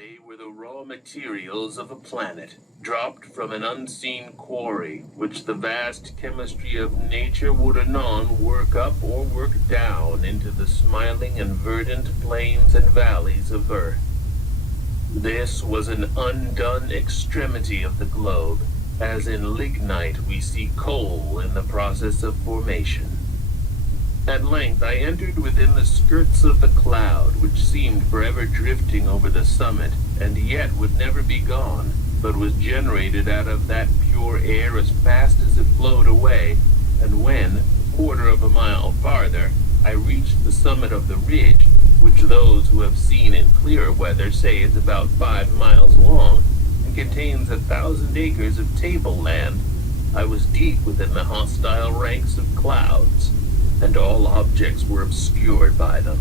They were the raw materials of a planet, dropped from an unseen quarry, which the vast chemistry of nature would anon work up or work down into the smiling and verdant plains and valleys of Earth. This was an undone extremity of the globe, as in lignite we see coal in the process of formation. At length I entered within the skirts of the cloud, which seemed forever drifting over the summit, and yet would never be gone, but was generated out of that pure air as fast as it flowed away, and when, a quarter of a mile farther, I reached the summit of the ridge, which those who have seen in clear weather say is about 5 miles long, and contains 1,000 acres of tableland, I was deep within the hostile ranks of clouds, and all objects were obscured by them.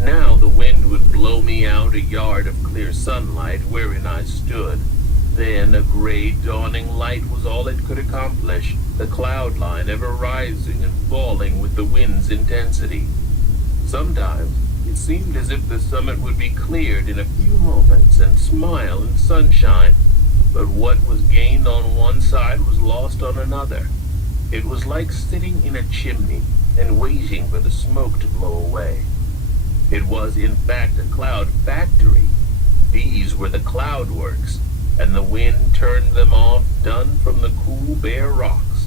Now the wind would blow me out a yard of clear sunlight wherein I stood. Then a gray dawning light was all it could accomplish, the cloud line ever rising and falling with the wind's intensity. Sometimes it seemed as if the summit would be cleared in a few moments and smile in sunshine, but what was gained on one side was lost on another. It was like sitting in a chimney and waiting for the smoke to blow away. It was, in fact, a cloud factory. These were the cloud works, and the wind turned them off, done from the cool, bare rocks.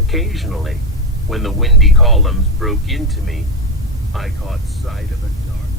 Occasionally, when the windy columns broke into me, I caught sight of a dark